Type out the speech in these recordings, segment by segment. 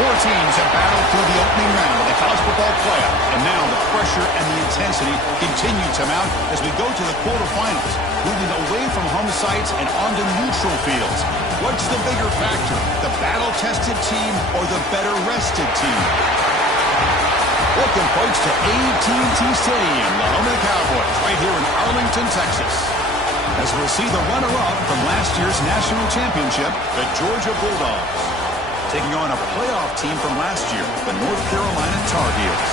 Four teams have battled through the opening round of the college football playoff, and now the pressure and the intensity continue to mount as we go to the quarterfinals, moving away from home sites and onto neutral fields. What's the bigger factor, the battle-tested team or the better-rested team? Welcome, folks, to AT&T Stadium, the home of the Cowboys, right here in Arlington, Texas. As we'll see the runner-up from last year's national championship, the Georgia Bulldogs, taking on a playoff team from last year, the North Carolina Tar Heels.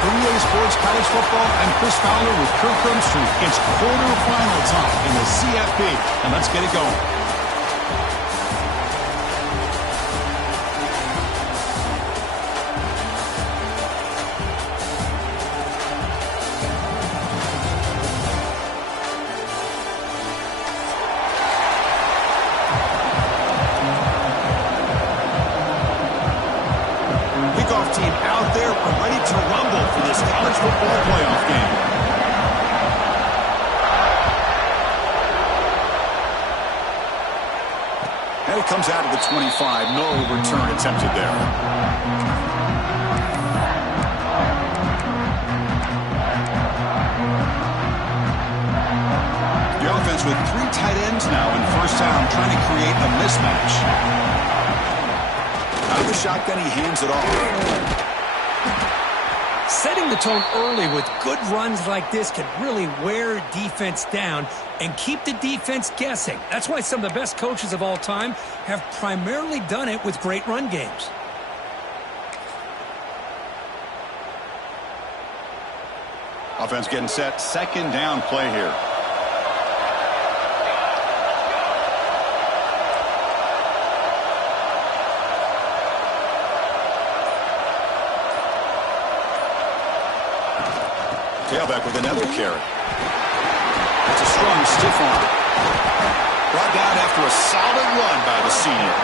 For EA Sports College Football, I'm Chris Fowler with Kirk Herbstreit. It's quarterfinal time in the CFP, and let's get it going. Team out there, we're ready to rumble for this college football playoff game. And it comes out of the 25. No return attempted there. The offense with three tight ends now in first down, trying to create a mismatch. Out of the shotgun, he hands it off. Setting the tone early with good runs like this can really wear defense down and keep the defense guessing. That's why some of the best coaches of all time have primarily done it with great run games. Offense getting set. Second down play here. Tailback with another carry. It's a strong stiff arm. Brought down after a solid run by the senior.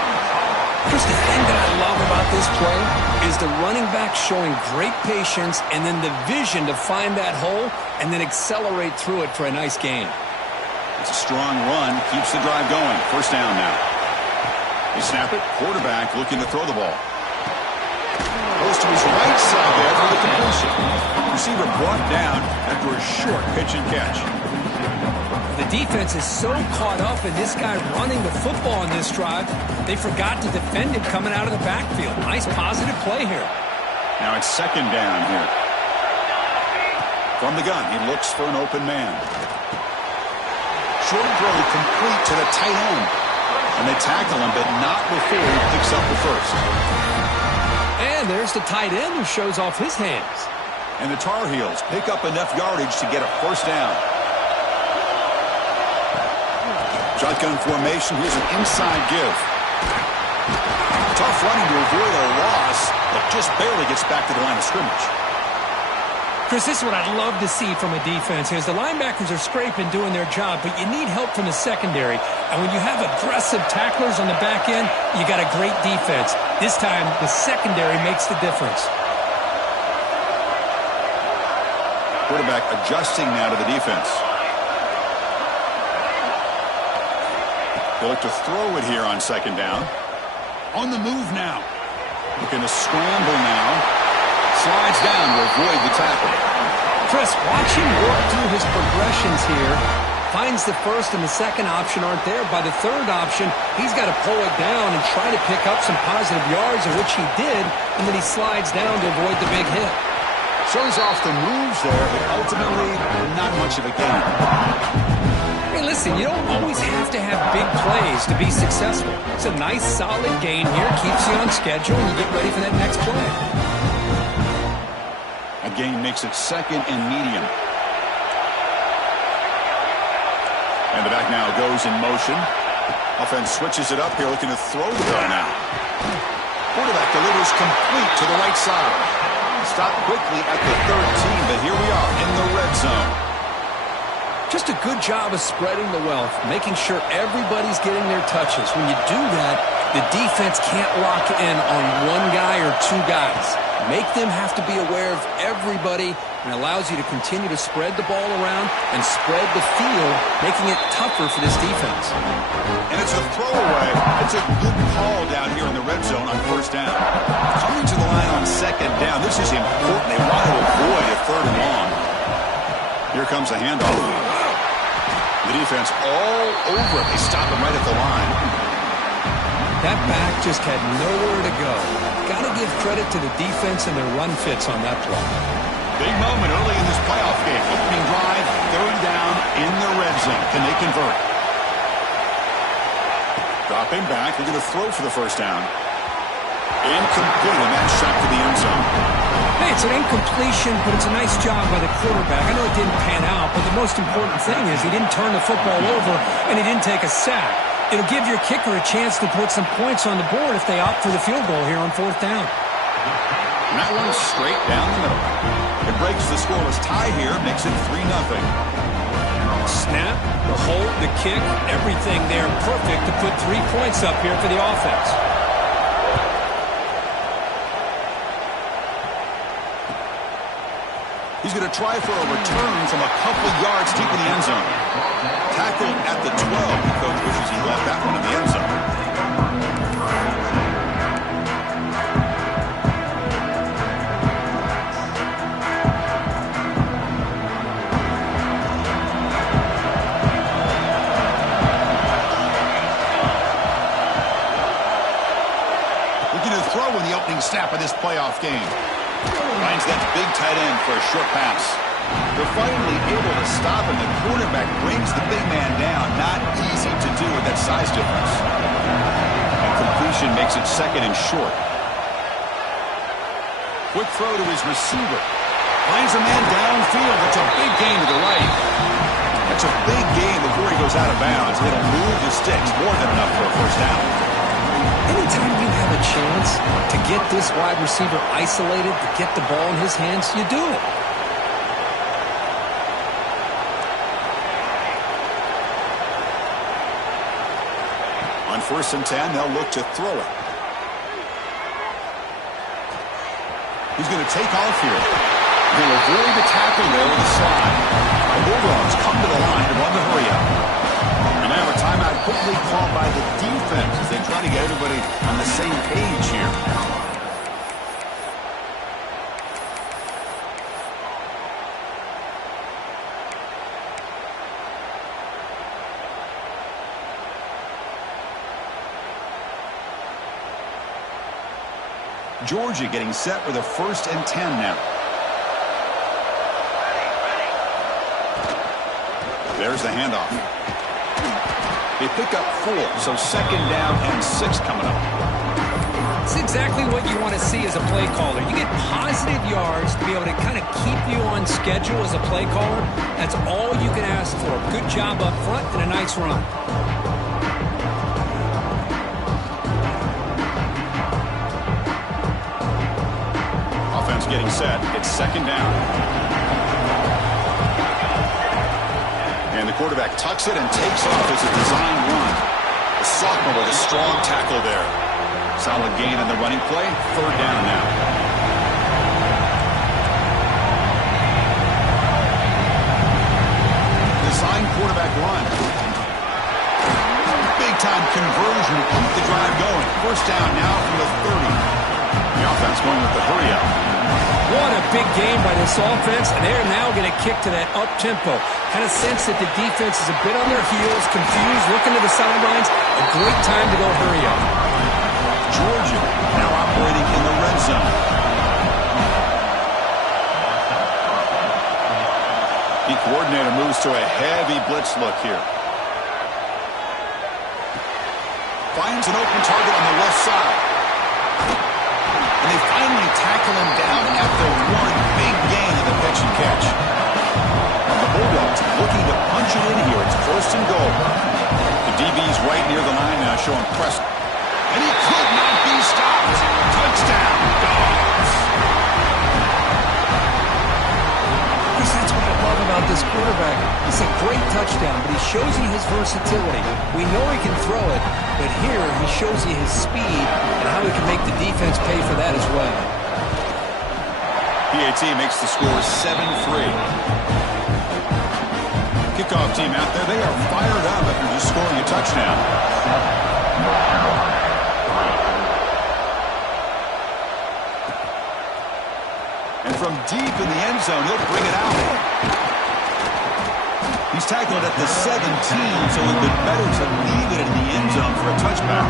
Chris, the thing that I love about this play is the running back showing great patience and then the vision to find that hole and then accelerate through it for a nice gain. It's a strong run. Keeps the drive going. First down now. They snap it. Quarterback looking to throw the ball. Goes to his right side there for the completion. Receiver brought down after a short pitch and catch. The defense is so caught up in this guy running the football on this drive, they forgot to defend him coming out of the backfield. Nice positive play here. Now it's second down here. From the gun, he looks for an open man. Short throw complete to the tight end. And they tackle him, but not before he picks up the first. And there's the tight end who shows off his hands. And the Tar Heels pick up enough yardage to get a first down. Shotgun formation. Here's an inside give. Tough running to avoid a loss, but just barely gets back to the line of scrimmage. Chris, this is what I'd love to see from a defense. Is the linebackers are scraping, doing their job, but you need help from the secondary. And when you have aggressive tacklers on the back end, you got a great defense. This time, the secondary makes the difference. Quarterback adjusting now to the defense. They look to throw it here on second down. On the move now. Looking to scramble now. Slides down to avoid the tackle. Chris, watch him work through his progressions here. Finds the first and the second option aren't there. By the third option, he's got to pull it down and try to pick up some positive yards, of which he did, and then he slides down to avoid the big hit. Shows off the moves there, but ultimately not much of a gain. Hey, listen, you don't always have to have big plays to be successful. It's a nice, solid gain here. Keeps you on schedule, and you get ready for that next play. A gain makes it second and medium. And the back now goes in motion. Offense switches it up here, looking to throw the ball now. Quarterback delivers complete to the right side. Stopped quickly at the 13, but here we are in the red zone. Just a good job of spreading the wealth, making sure everybody's getting their touches. When you do that, The defense can't lock in on one guy or two guys. Make them have to be aware of everybody, and allows you to continue to spread the ball around and spread the field, making it tougher for this defense. And it's a throwaway. It's a good call down here in the red zone on first down. Coming to the line on second down, this is important. They want to avoid a third and long. Here comes the handoff. The defense all over it. They stop him right at the line. That back just had nowhere to go. Got to give credit to the defense and their run fits on that play. Big moment early in this playoff game. Opening drive, third down in the red zone. Can they convert? Dropping back. They're going to throw for the first down. Incomplete, and that shot to the end zone. Hey, it's an incompletion, but it's a nice job by the quarterback. I know it didn't pan out, but the most important thing is he didn't turn the football over and he didn't take a sack. It'll give your kicker a chance to put some points on the board if they opt for the field goal here on fourth down. And that one's straight down the middle. It breaks the scoreless tie here, makes it 3-0. Snap, the hold, the kick, everything there perfect to put 3 points up here for the offense. He's going to try for a return from a couple yards deep in the end zone. Tackled at the 12. The coach wishes he left that one in the end zone. Looking to throw in the opening snap of this playoff game. Finds that big tight end for a short pass. They're finally able to stop him. The quarterback brings the big man down. Not easy to do with that size difference. And completion makes it second and short. Quick throw to his receiver. Finds a man downfield. That's a big gain to the right. That's a big gain before he goes out of bounds. It'll move the sticks. More than enough for a first down. Anytime you have a chance to get this wide receiver isolated, to get the ball in his hands, you do it. On 1st and 10, they'll look to throw it. He's going to take off here. He'll avoid the tackle there with a slide. The Bulldogs come to the line to run the hurry up. And now a timeout quickly called by the defense as they try to get everybody on the same page here. Georgia getting set with a 1st and 10 now. There's the handoff. They pick up 4, so 2nd down and 6 coming up. It's exactly what you want to see as a play caller. You get positive yards to be able to kind of keep you on schedule as a play caller. That's all you can ask for. Good job up front and a nice run. Offense getting set. It's 2nd down. And the quarterback tucks it and takes off as a design run. The sophomore with a strong tackle there. Solid gain on the running play. 3rd down now. Design quarterback run. Big time conversion to keep the drive going. 1st down now from the 30. The offense going with the hurry up. What a big game by this offense, and they're now going to kick to that up-tempo. Kind of sense that the defense is a bit on their heels, confused, looking to the sidelines. A great time to go hurry up. Georgia now operating in the red zone. The coordinator moves to a heavy blitz look here. Finds an open target on the left side. And they finally tackle him down at the 1. Big gain in the pitch and catch. And the Bulldogs looking to punch it in here. It's 1st and goal. The DB's right near the line now, showing press. And he could not be stopped. Touchdown, Dogs. That's what I love about this quarterback. It's a great touchdown, but he shows you his versatility. We know he can throw it, but here he shows you his speed and how he can make the defense pay for that as well. PAT makes the score 7-3. Kickoff team out there, they are fired up after just scoring a touchdown. And from deep in the end zone, he'll bring it out. He's tackled at the 17, so it would have been better to leave it in the end zone for a touchback.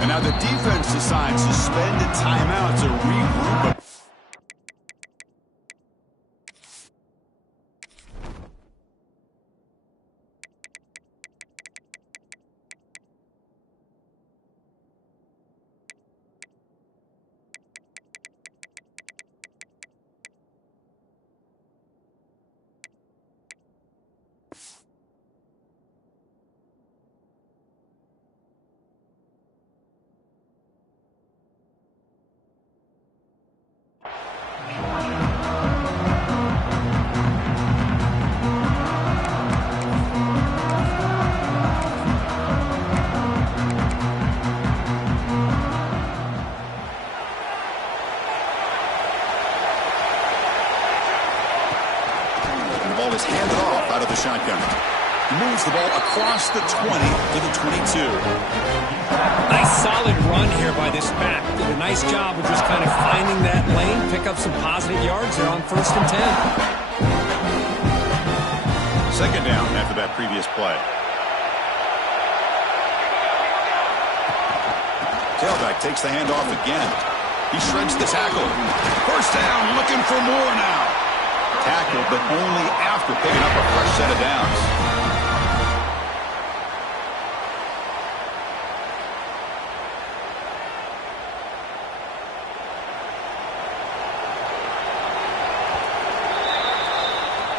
And now the defense decides to spend a timeout to regroup. Is handed off out of the shotgun. He moves the ball across the 20 to the 22. Nice solid run here by this back. Did a nice job of just kind of finding that lane, pick up some positive yards there on 1st and 10. Second down after that previous play. Tailback takes the handoff again. He shreds the tackle. First down, looking for more now. Tackled, but only after picking up a fresh set of downs.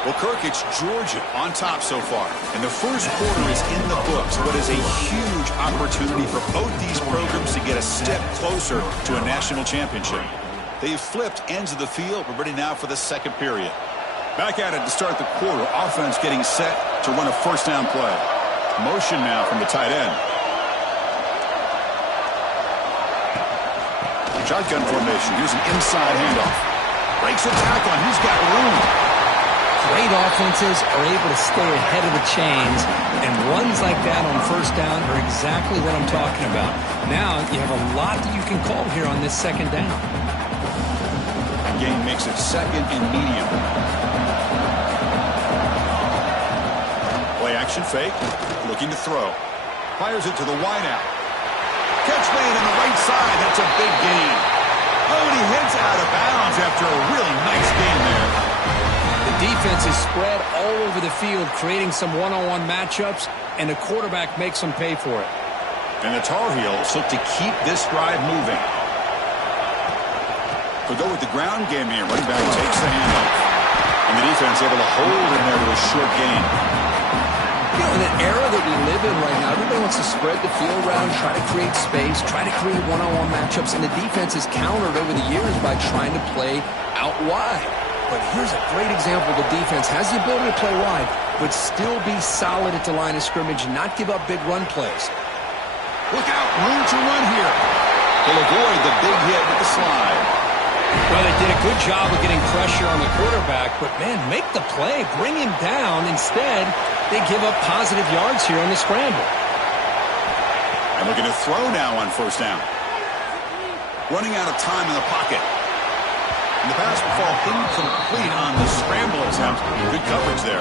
Well, Kirk, it's Georgia on top so far. And the first quarter is in the books. What is a huge opportunity for both these programs to get a step closer to a national championship. They've flipped ends of the field. We're ready now for the second period. Back at it to start the quarter. Offense getting set to run a first down play. Motion now from the tight end. Shotgun formation. Here's an inside handoff. Breaks a tackle, and he's got room. Great offenses are able to stay ahead of the chains, and runs like that on first down are exactly what I'm talking about. Now you have a lot that you can call here on this second down. Game makes it second and medium. Play action fake. Looking to throw. Fires it to the wideout. Catch made on the right side. That's a big gain. Oh, and he heads out of bounds after a really nice game there. The defense is spread all over the field, creating some one-on-one matchups, and the quarterback makes them pay for it. And the Tar Heels look to keep this drive moving. They'll go with the ground game here. Running back takes the handoff. And the defense able to hold in there to a short gain. You know, in an era that we live in right now, everybody wants to spread the field around, try to create space, try to create one-on-one matchups, and the defense is countered over the years by trying to play out wide. But here's a great example. The defense has the ability to play wide, but still be solid at the line of scrimmage and not give up big run plays. Look out, room to run here. They'll avoid the big hit with the slide. Well, they did a good job of getting pressure on the quarterback, but, man, make the play. Bring him down. Instead, they give up positive yards here on the scramble. And looking to throw now on first down. Running out of time in the pocket. And the pass will fall incomplete on the scramble attempt. Good coverage there.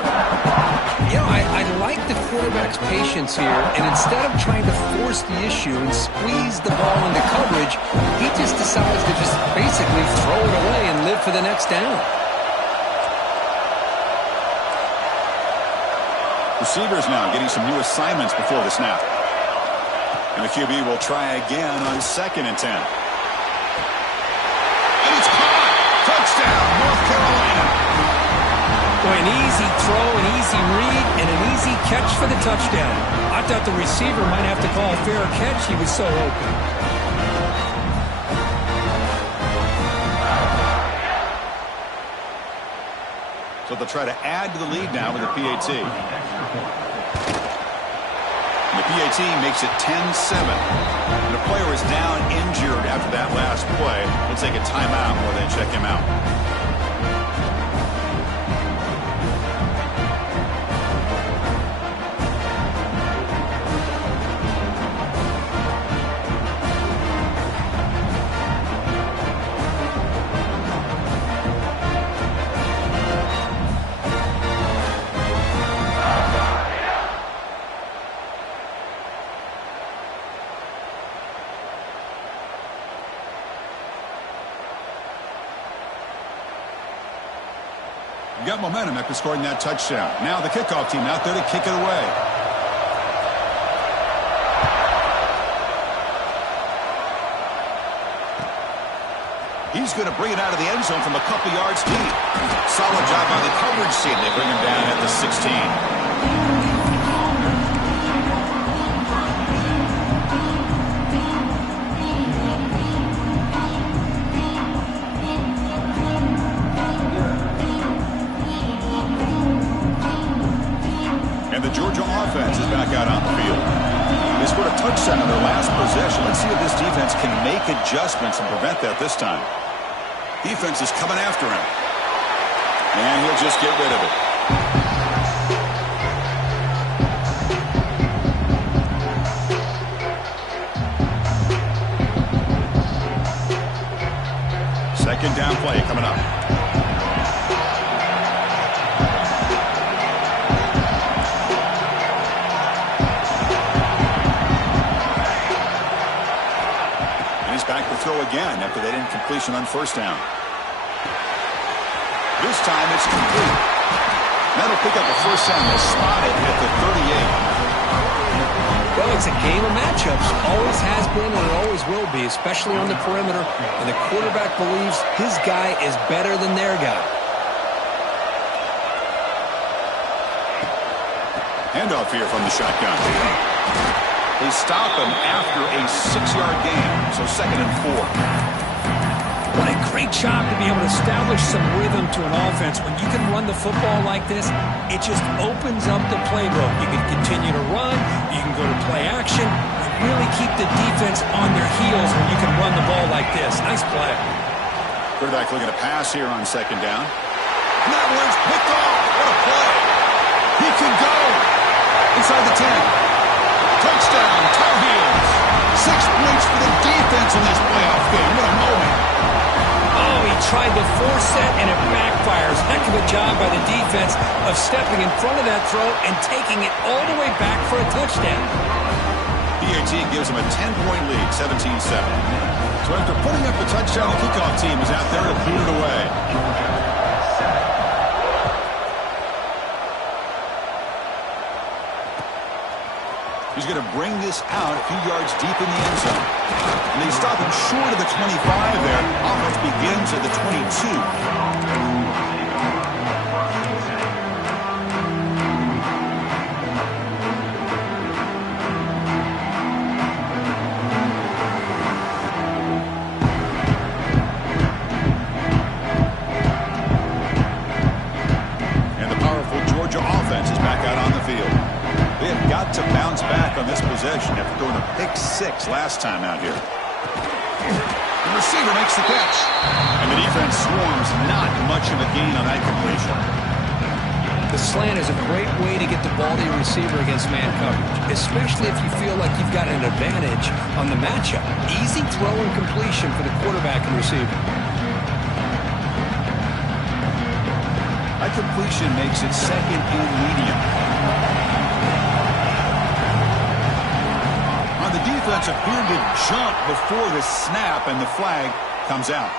You know, I like the quarterback's patience here, and instead of trying to force the issue and squeeze the ball into coverage, he just decides to just basically throw it away and live for the next down. Receivers now getting some new assignments before the snap. And the QB will try again on 2nd and 10. And it's caught! Touchdown, North Carolina! Boy, an easy throw, an easy read, and an easy catch for the touchdown. I thought the receiver might have to call a fair catch. He was so open. So they'll try to add to the lead now with the PAT. And the PAT makes it 10-7. And the player is down injured after that last play. We'll take a timeout while they check him out. Got momentum after scoring that touchdown. Now the kickoff team out there to kick it away. He's going to bring it out of the end zone from a couple yards deep. Solid job by the coverage team. They bring him down at the 16. The Georgia offense is back out on the field. They scored a touchdown on their last possession. Let's see if this defense can make adjustments and prevent that this time. Defense is coming after him. And he'll just get rid of it. Second down play coming up. Back to throw again after that incompletion on first down. This time it's complete. That'll pick up a first down. They'll spot it at the 38. Well, it's a game of matchups. Always has been and it always will be, especially on the perimeter. And the quarterback believes his guy is better than their guy. Handoff here from the shotgun. They stop him after a 6-yard gain, so 2nd and 4. What a great job to be able to establish some rhythm to an offense. When you can run the football like this, it just opens up the playbook. You can continue to run, you can go to play action, and really keep the defense on their heels when you can run the ball like this. Nice play. Quarterback looking to pass here on 2nd down. And that one's picked off. What a play. He can go inside the 10. Touchdown, Tar Heels. 6 points for the defense in this playoff game. What a moment. Oh, he tried to force that, and it backfires. Heck of a job by the defense of stepping in front of that throw and taking it all the way back for a touchdown. PAT gives him a 10-point lead, 17-7. So after putting up the touchdown, the kickoff team is out there to boot it away. He's going to bring this out a few yards deep in the end zone. And they stop him short of the 25 there. Offense begins at the 22. And the powerful Georgia offense is back out on the field. They have got to bounce back on this possession after throwing a pick-6 last time out here. The receiver makes the catch. And the defense swarms, not much of a gain on that completion. The slant is a great way to get the ball to your receiver against man coverage, especially if you feel like you've got an advantage on the matchup. Easy throw and completion for the quarterback and receiver. That completion makes it 2nd and medium. The defense appeared to jump before the snap, and the flag comes out.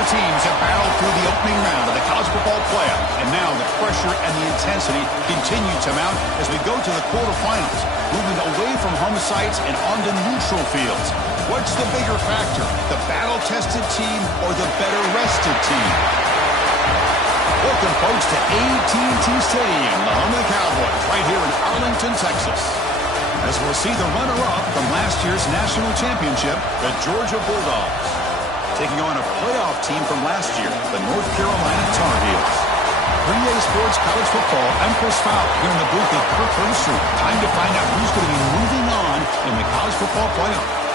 Four teams have battled through the opening round of the college football playoff, and now the pressure and the intensity continue to mount as we go to the quarterfinals, moving away from home sites and onto neutral fields. What's the bigger factor, the battle-tested team or the better-rested team? Welcome, folks, to AT&T Stadium, the home of the Cowboys, right here in Arlington, Texas, as we'll see the runner-up from last year's national championship, the Georgia Bulldogs, taking on a playoff team from last year, the North Carolina Tar Heels. For EA Sports College Football, I'm Chris Fowler here in the booth with Kirk Herbstreit. Time to find out who's going to be moving on in the college football playoff.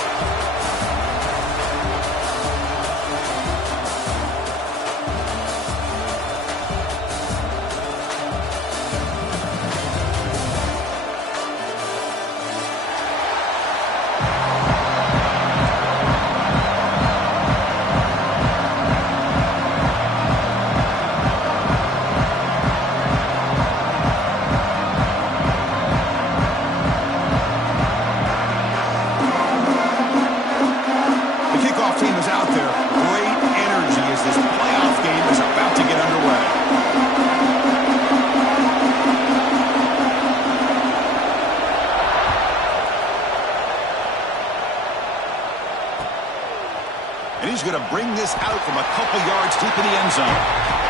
He's going to bring this out from a couple yards deep in the end zone.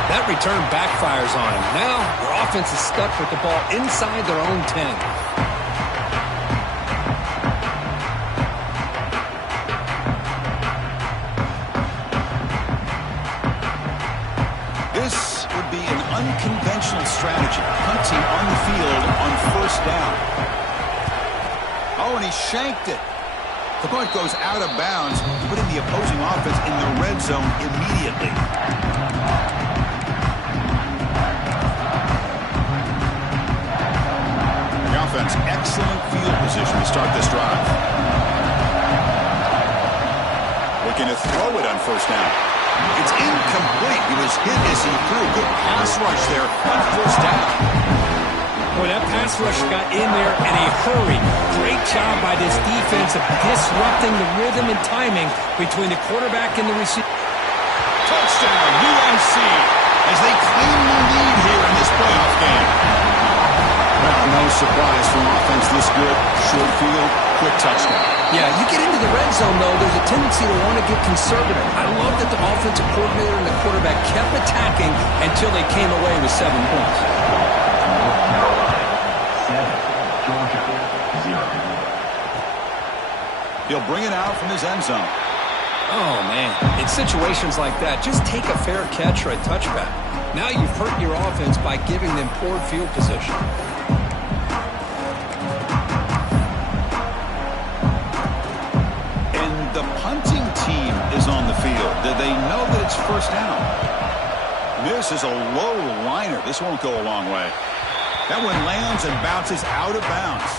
That return backfires on him. Now, their offense is stuck with the ball inside their own 10. This would be an unconventional strategy, punting on the field on first down. Oh, and he shanked it. The punt goes out of bounds, putting the opposing offense in the red zone immediately. The offense, excellent field position to start this drive. Looking to throw it on first down. It's incomplete. He was hit as he threw. Good pass rush there on first down. Boy, that pass rush got in there in a hurry. Great job by this defense of disrupting the rhythm and timing between the quarterback and the receiver. Touchdown, UNC, as they claim the lead here in this playoff game. Well, no surprise from offense this good. Short field, quick touchdown. Yeah, you get into the red zone, though, there's a tendency to want to get conservative. I love that the offensive coordinator and the quarterback kept attacking until they came away with 7 points. He'll bring it out from his end zone. Oh, man. In situations like that, just take a fair catch or a touchback. Now you've hurt your offense by giving them poor field position. And the punting team is on the field. Do they know that it's first down? This is a low liner. This won't go a long way. That one lands and bounces out of bounds.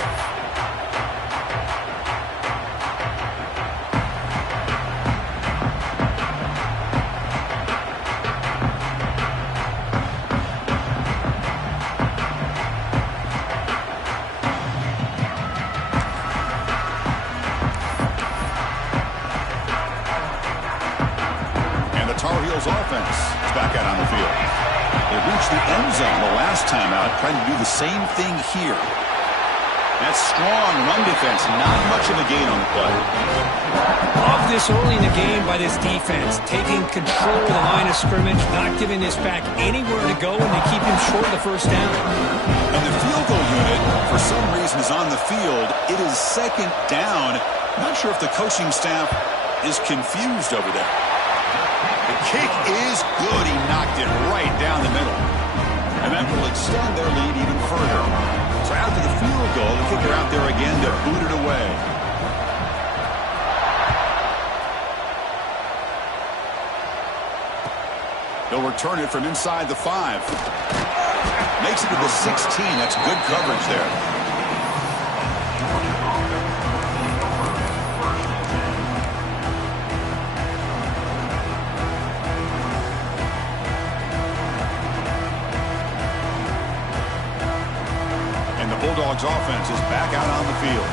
Offense is back out on the field. They reached the end zone the last time out, trying to do the same thing here. That's strong run defense, not much of a gain on the play. Love this early in the game by this defense, taking control of the line of scrimmage, not giving this back anywhere to go, and they keep him short of the first down. And the field goal unit, for some reason, is on the field. It is second down. Not sure if the coaching staff is confused over there. The kick is good. He knocked it right down the middle. And that will extend their lead even further. So after the field goal, the kicker out there again to boot it away. They'll return it from inside the 5. Makes it to the 16. That's good coverage there. Bulldogs offense is back out on the field.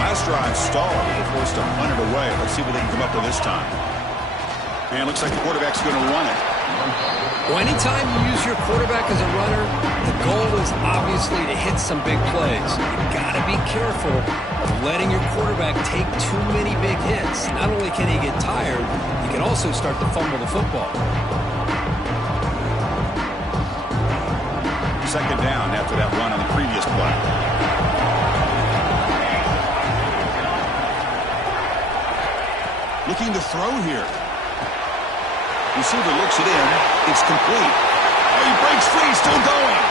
Last drive stalled. They were forced to punt it away. Let's see what they can come up with this time. And it looks like the quarterback's going to run it. Well, anytime you use your quarterback as a runner, the goal is obviously to hit some big plays. You've got to be careful of letting your quarterback take too many big hits. Not only can he get tired, he can also start to fumble the football. Second down after that run on the previous play. Looking to throw here. Receiver looks it in. It's complete. Oh, he breaks free. Still going.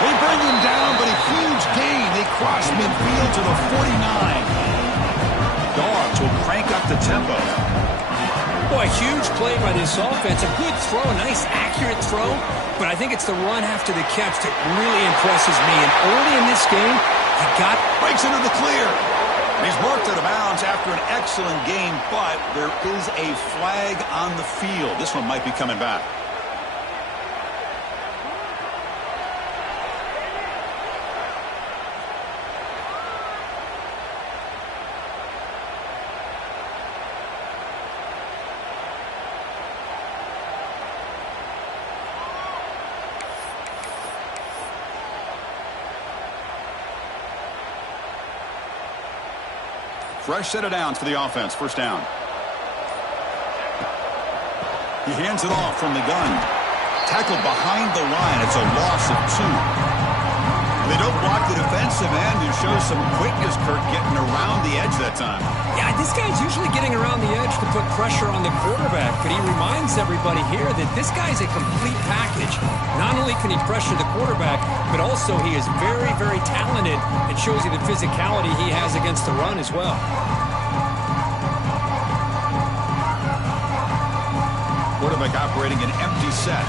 They bring him down, but a huge gain. They cross midfield to the 49. Dogs will crank up the tempo. Boy, huge play by this offense. A good throw, a nice accurate throw. But I think it's the run after the catch that really impresses me. And early in this game, he breaks into the clear. He's marked out of bounds after an excellent game, but there is a flag on the field. This one might be coming back. Fresh set of downs for the offense. First down. He hands it off from the gun. Tackled behind the line. It's a loss of 2. They don't block the defensive end, who shows some quickness, Kirk, getting around the edge that time. Yeah, this guy's usually getting around the edge to put pressure on the quarterback, but he reminds everybody here that this guy's a complete package. Not only can he pressure the quarterback, but also he is very, very talented. It shows you the physicality he has against the run as well. Quarterback operating an empty set.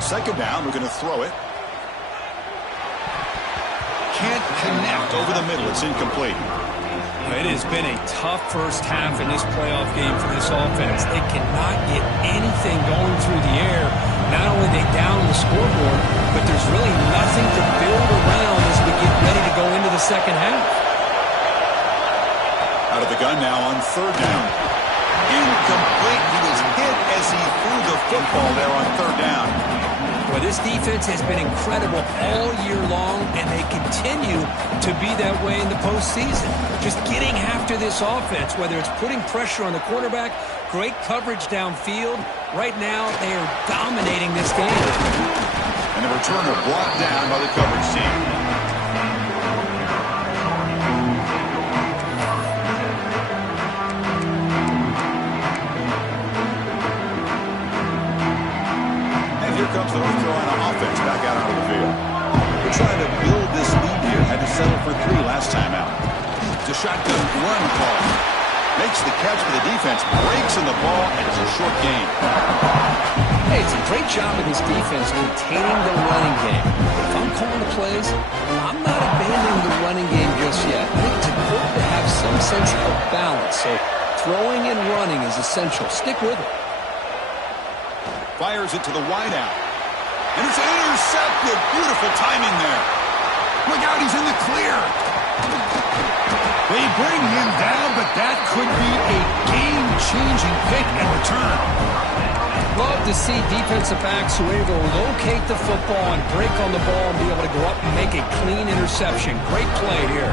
Second down, we're going to throw it. Can't connect over the middle. It's incomplete. It has been a tough first half in this playoff game for this offense. They cannot get anything going through the air. Not only are they down on the scoreboard, but there's really nothing to build around as we get ready to go into the second half. Out of the gun now on third down. Incomplete. He was hit as he threw the football there on third down. Well, this defense has been incredible all year long, and they continue to be that way in the postseason. Just getting after this offense, whether it's putting pressure on the quarterback, great coverage downfield. Right now, they are dominating this game. And the returner brought down by the coverage team. Here comes the North Carolina offense back out onto the field. They're trying to build this lead here. Had to settle for 3 last time out. It's a shotgun run call. Makes the catch for the defense. Breaks in the ball, and it's a short gain. Hey, it's a great job of this defense containing the running game. If I'm calling the plays, I'm not abandoning the running game just yet. I think it's important to have some sense of balance. So throwing and running is essential. Stick with it. Fires it to the wideout. And it's intercepted. Beautiful timing there. Look out, he's in the clear. They bring him down, but that could be a game-changing pick and return. Love to see defensive backs who are able to locate the football and break on the ball and be able to go up and make a clean interception. Great play here.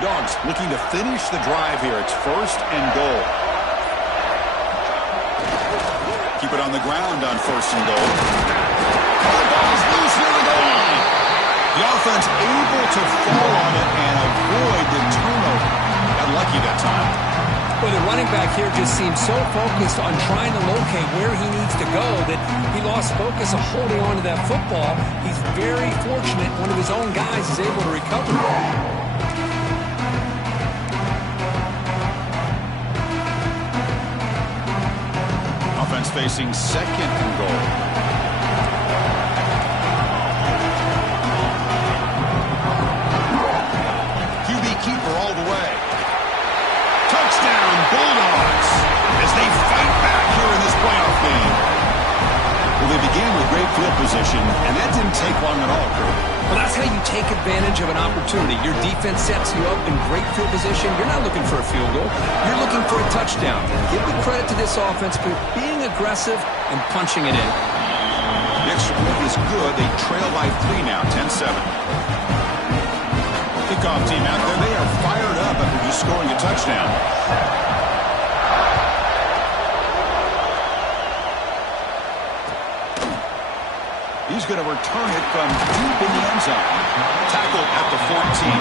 Dogs looking to finish the drive here. It's first and goal. Keep it on the ground on first and goal. Oh, the ball's loose near the goal line. The offense able to fall on it and avoid the turnover. Got lucky that time. Well, the running back here just seems so focused on trying to locate where he needs to go that he lost focus of holding on to that football. He's very fortunate one of his own guys is able to recover. Offense facing second and goal. QB keeper all field position, and that didn't take long at all, Kurt. Well, that's how you take advantage of an opportunity. Your defense sets you up in great field position. You're not looking for a field goal. You're looking for a touchdown. Give the credit to this offense for being aggressive and punching it in. The extra point is good. They trail by 3 now, 10-7. Kickoff team out there. They are fired up after just scoring a touchdown. He's going to return it from deep in the end zone. Tackled at the 14.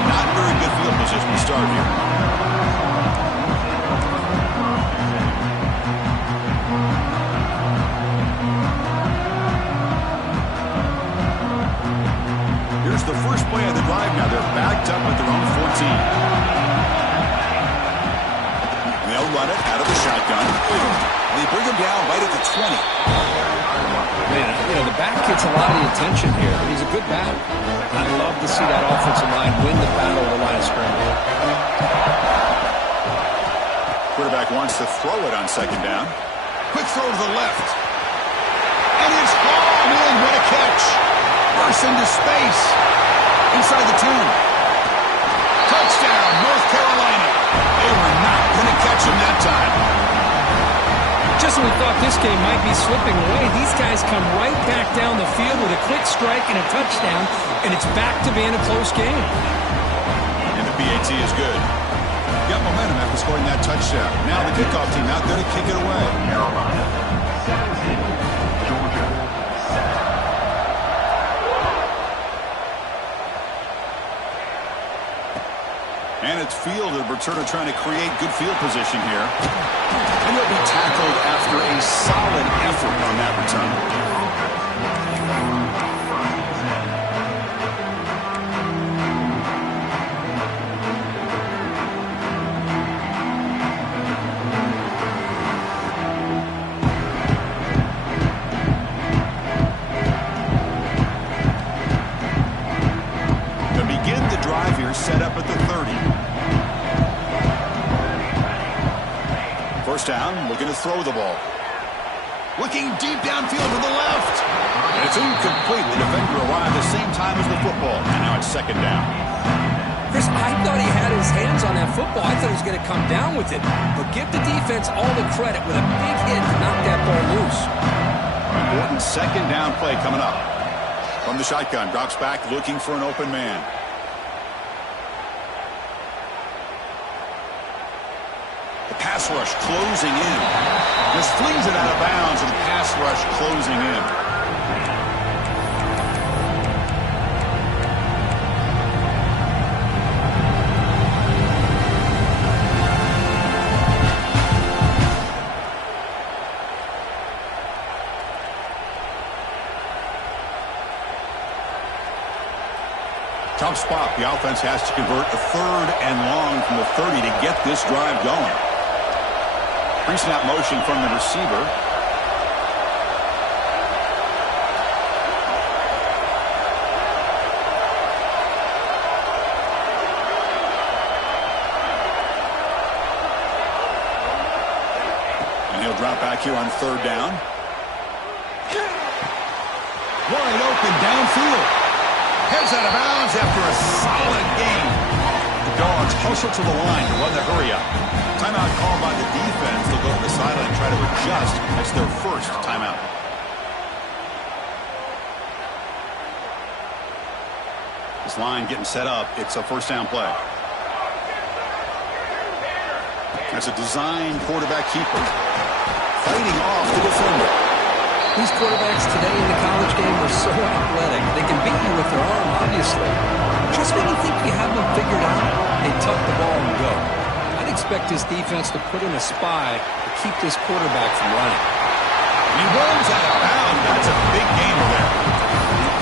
Not very good field position to start here. Here's the first play of the drive now. They're backed up at their own 14. And they'll run it out of the shotgun. They bring him down right at the 20. Man, you know, the back gets a lot of the attention here. He's a good back. I'd love to see that offensive line win the battle of the line of scrimmage. Quarterback wants to throw it on second down. Quick throw to the left. And it's hauled in. What a catch. Bursts into space. Inside the 10. Touchdown, North Carolina. They were not going to catch him that time. Just when we thought this game might be slipping away, these guys come right back down the field with a quick strike and a touchdown, and it's back to being a close game. And the PAT is good. Got momentum after scoring that touchdown. Now the kickoff team out there to kick it away. Carolina 17, Georgia 7. And it's fielded. Returner trying to create good field position here. And he'll be tackled after a solid effort on that return. To begin the drive here, set up at the 30. First down, looking to throw the ball. Looking deep downfield to the left. And it's incomplete. The defender arrived the same time as the football. And now it's second down. Chris, I thought he had his hands on that football. I thought he was going to come down with it. But give the defense all the credit with a big hit to knock that ball loose. Important second down play coming up. From the shotgun, drops back looking for an open man. Pass rush closing in. Just flings it out of bounds, and the pass rush closing in. Tough spot. The offense has to convert a 3rd and long from the 30 to get this drive going. Pre-snap motion from the receiver. And he'll drop back here on 3rd down. Wide open downfield. Heads out of bounds after a solid game. The Dogs hustle to the line to run the hurry up. Timeout called by the defense. They'll go to the sideline and try to adjust. That's their first timeout. This line getting set up. It's a first down play. That's a design quarterback keeper. Fighting off the defender. These quarterbacks today in the college game are so athletic. They can beat you with their arm, obviously. Just when you think you have them figured out, they tuck the ball and go. I'd expect this defense to put in a spy to keep this quarterback from running. He runs out of bounds. That's a big gainer there.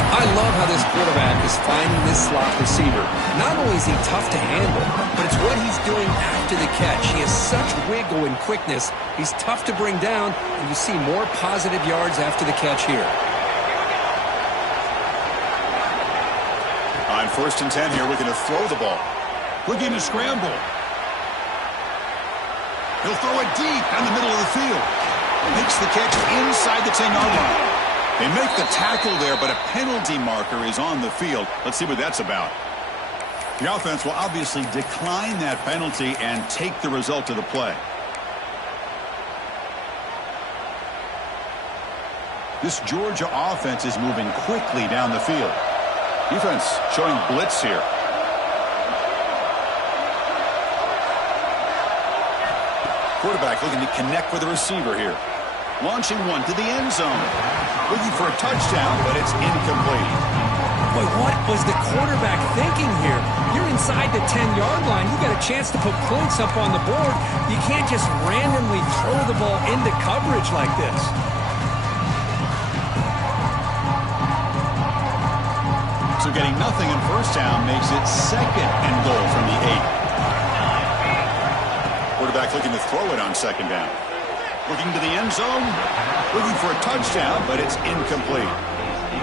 I love how this quarterback is finding this slot receiver. Not only is he tough to handle, but it's what he's doing after the catch. He has such wiggle and quickness. He's tough to bring down, and you see more positive yards after the catch here. On 1st and 10 here, we're going to throw the ball. Looking to scramble. He'll throw it deep down the middle of the field. Makes the catch inside the 10-yard line. They make the tackle there, but a penalty marker is on the field. Let's see what that's about. The offense will obviously decline that penalty and take the result of the play. This Georgia offense is moving quickly down the field. Defense showing blitz here. Quarterback looking to connect with the receiver here. Launching one to the end zone. Looking for a touchdown, but it's incomplete. Boy, what was the quarterback thinking here? You're inside the 10-yard line. You got a chance to put points up on the board. You can't just randomly throw the ball into coverage like this. So getting nothing in first down makes it second and goal from the 8. Quarterback looking to throw it on second down. Looking to the end zone. Looking for a touchdown, but it's incomplete.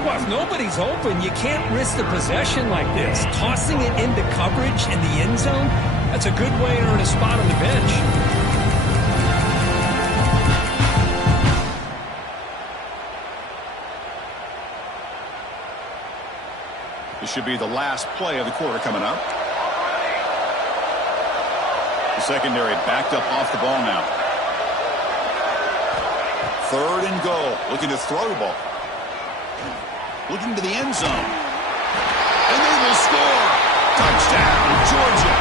Well, if nobody's open, you can't risk the possession like this. Tossing it into coverage in the end zone, that's a good way to earn a spot on the bench. This should be the last play of the quarter coming up. The secondary backed up off the ball now. Third and goal. Looking to throw the ball. Looking to the end zone. And they will score. Touchdown, Georgia.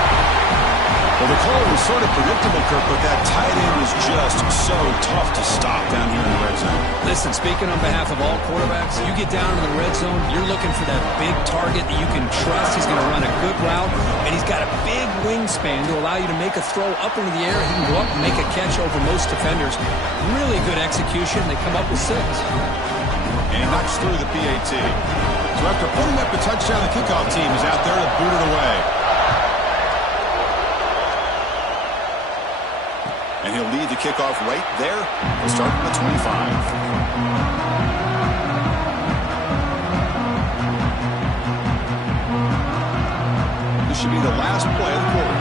Well, the call was sort of predictable, Kirk, but that tight end was just so tough to stop down here in the red zone. Listen, speaking on behalf of all quarterbacks, you get down in the red zone, you're looking for that big target that you can trust. He's going to run a good route, and he's got a big wingspan to allow you to make a throw up into the air. He can go up and make a catch over most defenders. Really good execution. They come up with 6. And he knocks through the PAT. So after putting up the touchdown, the kickoff team is out there to boot it away. And he'll lead the kickoff right there. We'll start from the 25. This should be the last play of the quarter.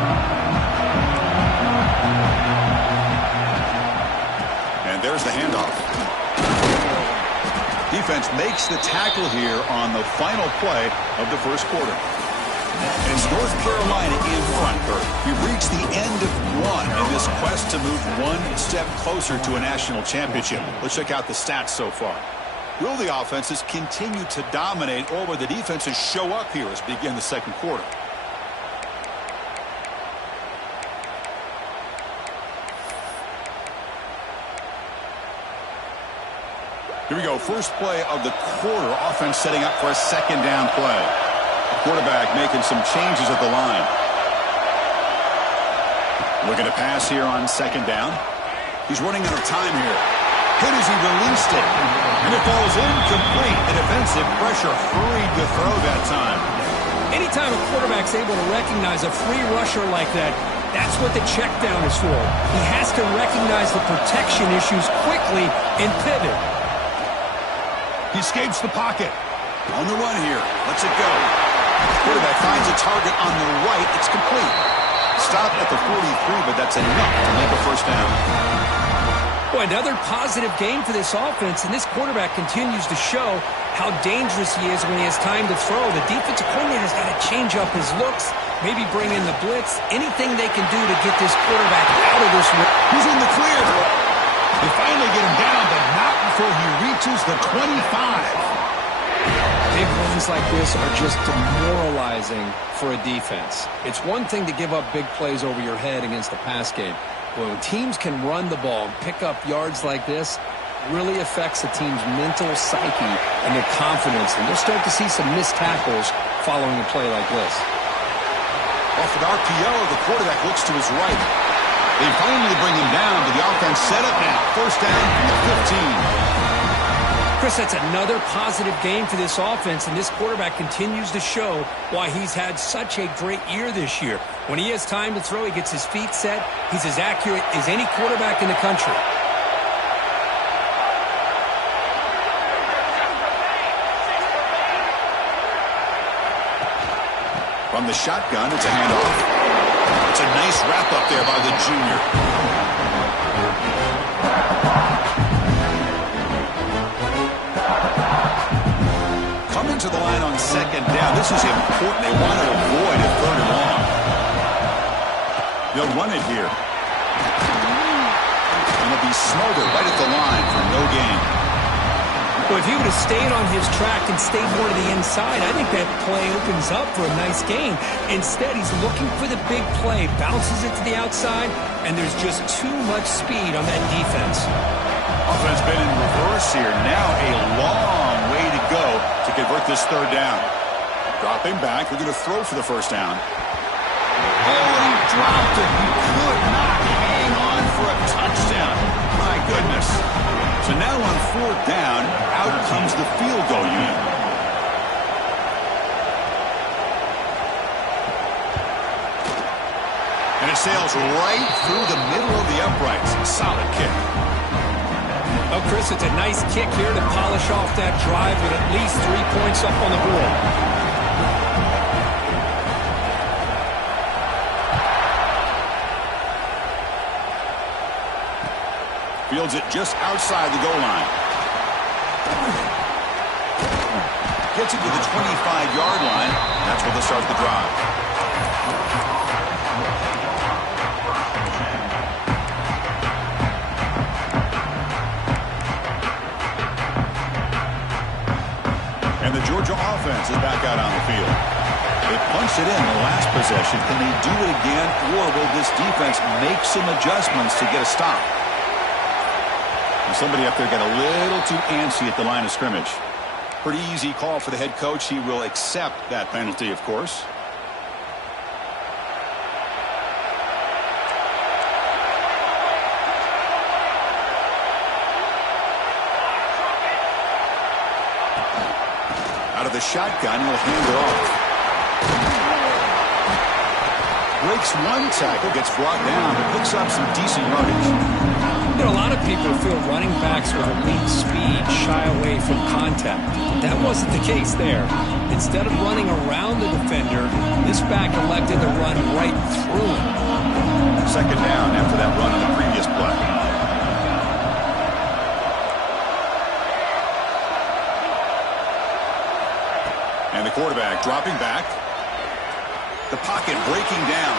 And there's the handoff. Defense makes the tackle here on the final play of the first quarter. And it's North Carolina in front, Kurt. We've reached the end of one in this quest to move one step closer to a national championship. Let's check out the stats so far. Will the offenses continue to dominate, or will the defenses show up here as we begin the second quarter? Here we go. First play of the quarter. Offense setting up for a second down play. The quarterback making some changes at the line. Looking to pass here on second down. He's running out of time here. Hit as he released it. And it falls incomplete. The defensive pressure hurried the throw that time. Anytime a quarterback's able to recognize a free rusher like that, that's what the check down is for. He has to recognize the protection issues quickly and pivot. He escapes the pocket. On the run here. Lets it go. Quarterback finds a target on the right. It's complete. Stopped at the 43, but that's enough to make a first down. Well, another positive game for this offense, and this quarterback continues to show how dangerous he is when he has time to throw. The defensive coordinator's got to change up his looks, maybe bring in the blitz, anything they can do to get this quarterback out of this. He's in the clear. They finally get him down, but not before he reaches the 25. Big runs like this are just demoralizing for a defense. It's one thing to give up big plays over your head against the pass game. But when teams can run the ball and pick up yards like this, it really affects the team's mental psyche and their confidence. And you'll start to see some missed tackles following a play like this. Off an RPO, the quarterback looks to his right. They finally bring him down, but the offense set up now. First down from the 15. Chris, that's another positive game for this offense, and this quarterback continues to show why he's had such a great year this year. When he has time to throw, he gets his feet set. He's as accurate as any quarterback in the country. From the shotgun, it's a handoff. It's a nice wrap up there by the junior. second down. This is important. They want to avoid a third and long. They'll run it here. And it'll be Smolder right at the line for no gain. Well, if he would have stayed on his track and stayed more to the inside, I think that play opens up for a nice gain. Instead, he's looking for the big play, bounces it to the outside, and there's just too much speed on that defense. Offense been in reverse here. Now a long way to go to convert this third down. Dropping back. We're going to throw for the first down. Oh, he dropped it. He could not hang on for a touchdown. My goodness. So now on fourth down, out comes the field goal unit. And it sails right through the middle of the uprights. Solid kick. Oh, Chris, it's a nice kick here to polish off that drive with at least 3 points up on the board. Fields it just outside the goal line. Gets it to the 25-yard line. That's where they'll start the drive. And the Georgia offense is back out on the field. They punched it in the last possession. Can they do it again, or will this defense make some adjustments to get a stop? And somebody up there got a little too antsy at the line of scrimmage. Pretty easy call for the head coach. He will accept that penalty, of course. Out of the shotgun, he'll hand it off. Breaks one tackle, gets brought down, but picks up some decent yardage. You know, a lot of people feel running backs with elite speed shy away from contact. That wasn't the case there. Instead of running around the defender, this back elected to run right through him. Second down after that run on the previous play. And the quarterback dropping back. The pocket breaking down.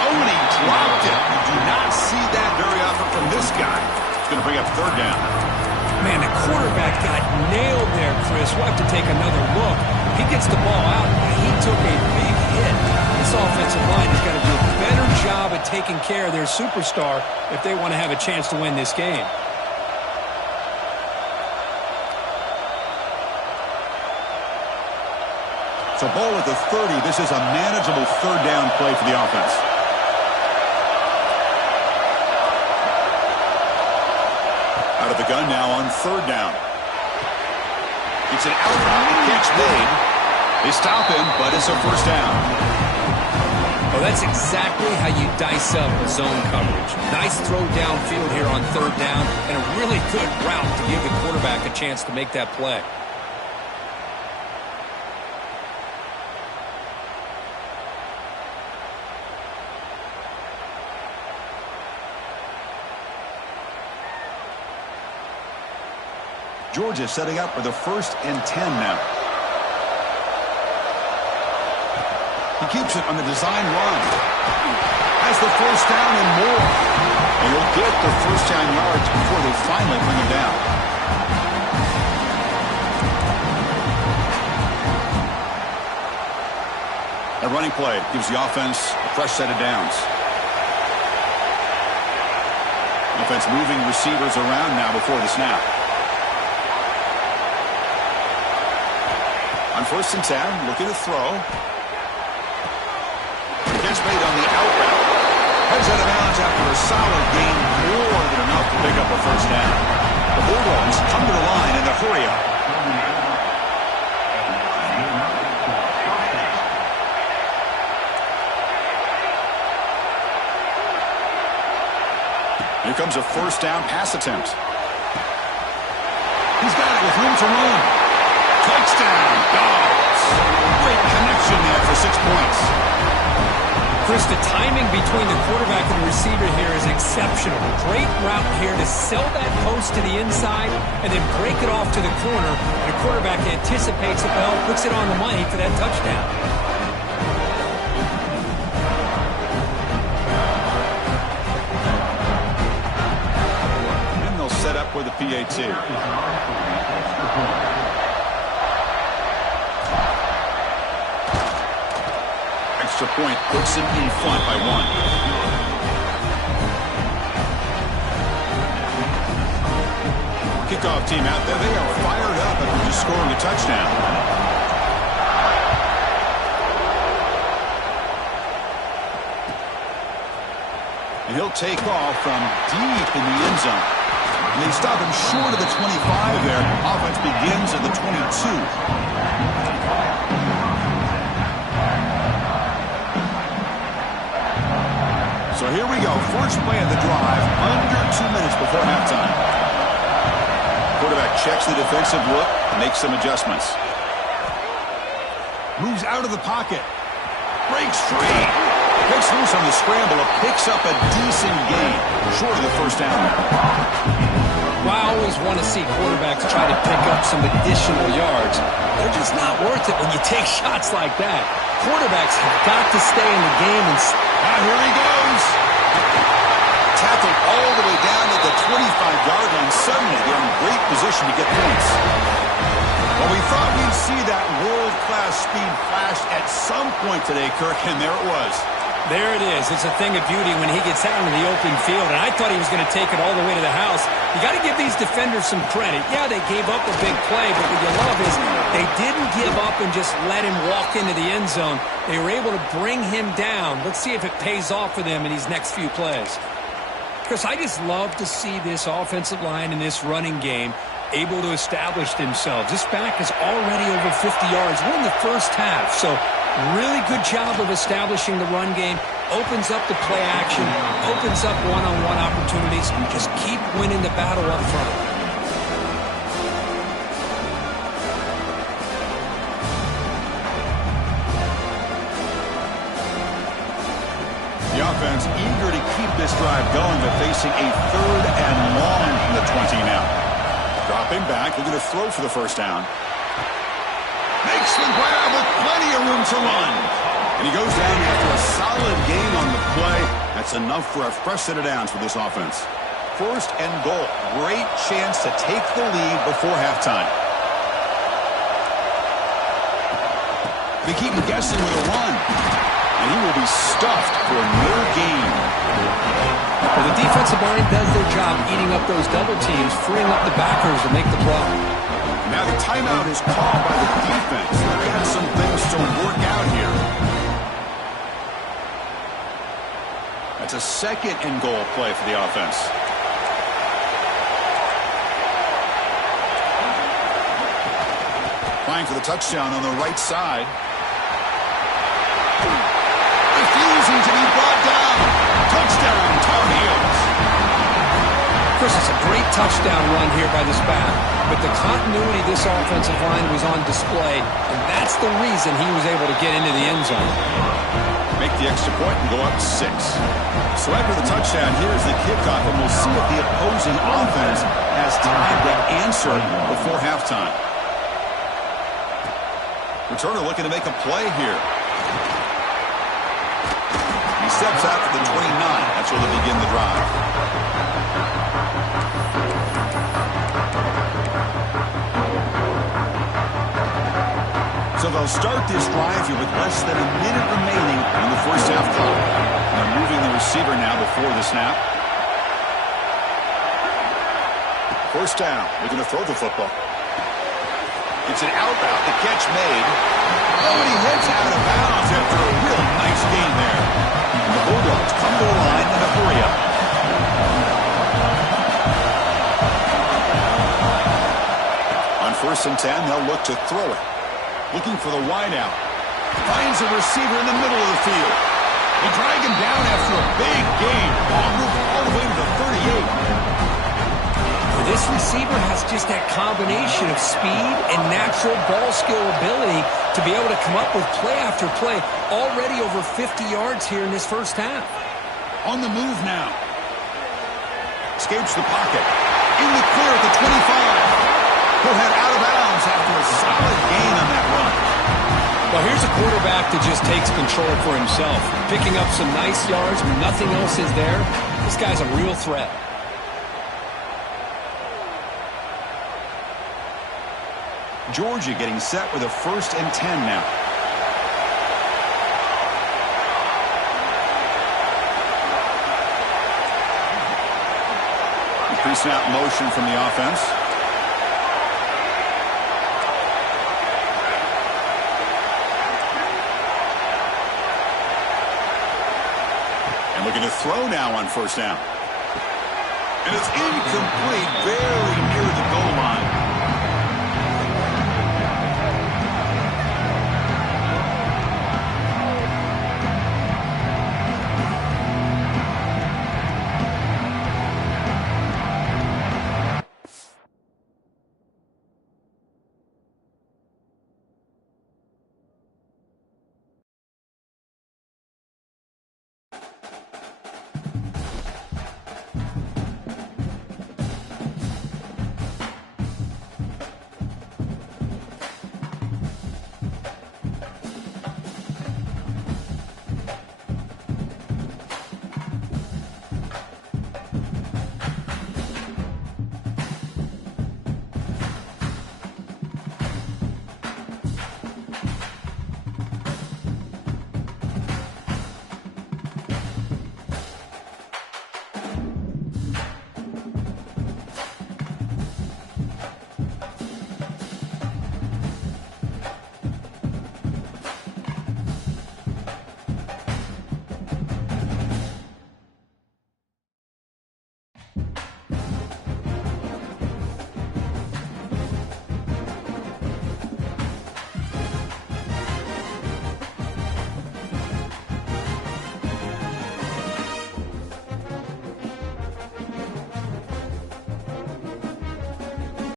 Oh, and he dropped it. You do not see that very often from this guy. It's going to bring up third down. Man, the quarterback got nailed there, Chris. We'll have to take another look. He gets the ball out, but he took a big hit. This offensive line has got to do a better job at taking care of their superstar if they want to have a chance to win this game. So ball at the 30. This is a manageable third down play for the offense. Out of the gun now on third down. It's an outright catch made. They stop him, but it's a first down. Well, that's exactly how you dice up zone coverage. Nice throw downfield here on third down, and a really good route to give the quarterback a chance to make that play. Georgia setting up for the 1st and 10 now. He keeps it on the design run. Has the first down and more. And he'll get the first down yards before they finally bring him down. A running play gives the offense a fresh set of downs. Offense moving receivers around now before the snap. On 1st and 10, looking to throw. Catch made on the out route. Heads out of bounds after a solid gain, more than enough to pick up a first down. The Bulldogs come to the line in a hurry up. Here comes a first down pass attempt. He's got it with room to run. Touchdown, Dogs. Great connection there for 6 points. Chris, the timing between the quarterback and the receiver here is exceptional. Great route here to sell that post to the inside and then break it off to the corner. And the quarterback anticipates it well, puts it on the money for that touchdown. And they'll set up for the PAT. Extra point puts them in front by 1. Kickoff team out there. They are fired up after just scoring a touchdown. And he'll take off from deep in the end zone. And they stop him short of the 25 there. Offense begins at the 22. So here we go. First play of the drive, under 2 minutes before halftime. Quarterback checks the defensive look, makes some adjustments. Moves out of the pocket. Breaks free. Gets loose on the scramble. Picks up a decent gain. Short of the first down. Well, I always want to see quarterbacks try to pick up some additional yards. They're just not worth it when you take shots like that. Quarterbacks have got to stay in the game. And here he goes. Tackled all the way down at the 25-yard line. Suddenly, they're in great position to get points. Well, we thought we'd see that world-class speed flash at some point today, Kirk, and there it was. There it is. It's a thing of beauty when he gets out into the open field, and I thought he was going to take it all the way to the house. You got to give these defenders some credit. Yeah, they gave up a big play, but what you love is they didn't give up and just let him walk into the end zone. They were able to bring him down. Let's see if it pays off for them in these next few plays. Because I just love to see this offensive line in this running game able to establish themselves. This back is already over 50 yards. We're in the first half, so really good job of establishing the run game. Opens up the play action, opens up one-on-one opportunities, and just keep winning the battle up front. The offense eager to keep this drive going, but facing a 3rd and long from the 20 now. Dropping back, looking to throw for the first down. Makes the grab with plenty of room to run. And he goes down after a solid gain on the play. That's enough for a fresh set of downs for this offense. 1st and goal. Great chance to take the lead before halftime. They keep him guessing with a run. And he will be stuffed for no gain. Well, the defensive line does their job eating up those double teams, freeing up the backers to make the play. Now the timeout is called by the defense. They've got some things to work out here. That's a 2nd and goal play for the offense. Trying for the touchdown on the right side. Refusing to be brought down. Touchdown, Tar Heels. Chris, it's a great touchdown run here by this back, but the continuity of this offensive line was on display, and that's the reason he was able to get into the end zone. Make the extra point and go up 6. So after the touchdown, here's the kickoff, and we'll see if the opposing offense has time to answer before halftime. Returner looking to make a play here. He steps out to the 29. That's where they begin the drive. So they'll start this drive here with less than a minute remaining in the first half clock. They're moving the receiver now before the snap. First down, looking to throw the football. It's an out route, the catch made. Oh, and he heads out of bounds after a real nice gain there. And the Bulldogs come to the line in a hurry up. On 1st and 10, they'll look to throw it. Looking for the wide out. Finds a receiver in the middle of the field. They drag him down after a big gain. Ball moved all the way to the 38. This receiver has just that combination of speed and natural ball skill ability to be able to come up with play after play, already over 50 yards here in this first half. On the move now. Escapes the pocket. In the clear at the 25. He'll head out of bounds after a solid gain on that run. Well, here's a quarterback that just takes control for himself, picking up some nice yards when nothing else is there. This guy's a real threat. Georgia getting set with a 1st and 10 now. Pre-snap motion from the offense. And looking to throw now on 1st down. And it's incomplete, barely near the goal